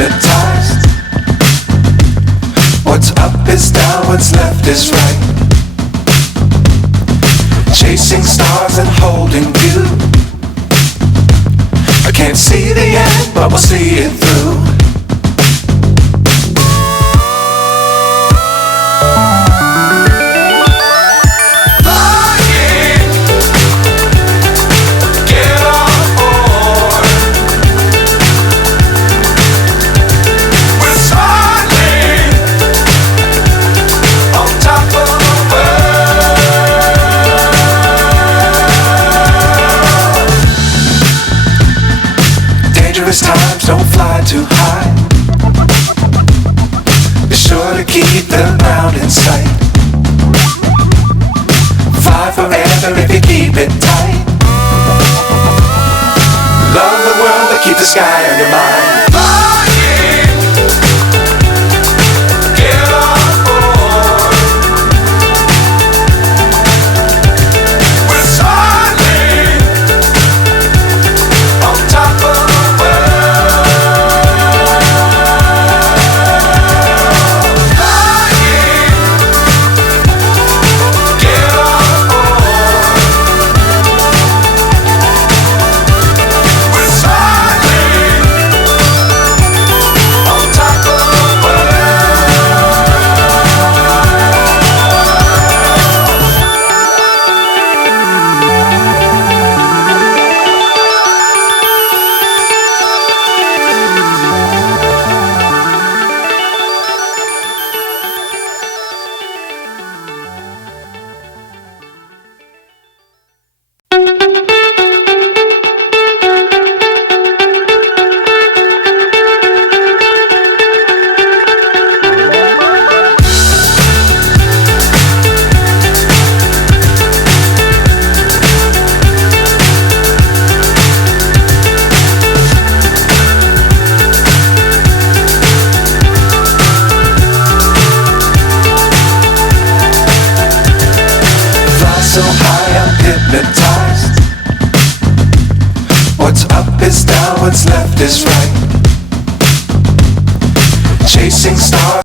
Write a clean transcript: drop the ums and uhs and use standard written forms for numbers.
hypnotized. What's up is down, what's left is right. Chasing stars and holding you. I can't see the end, but we'll see it through. Dangerous times, don't fly too high. Be sure to keep the ground in sight. Fly forever if you keep it tight. Love the world, but keep the sky on your mind. So high, I'm hypnotized. What's up is down, what's left is right. Chasing stars.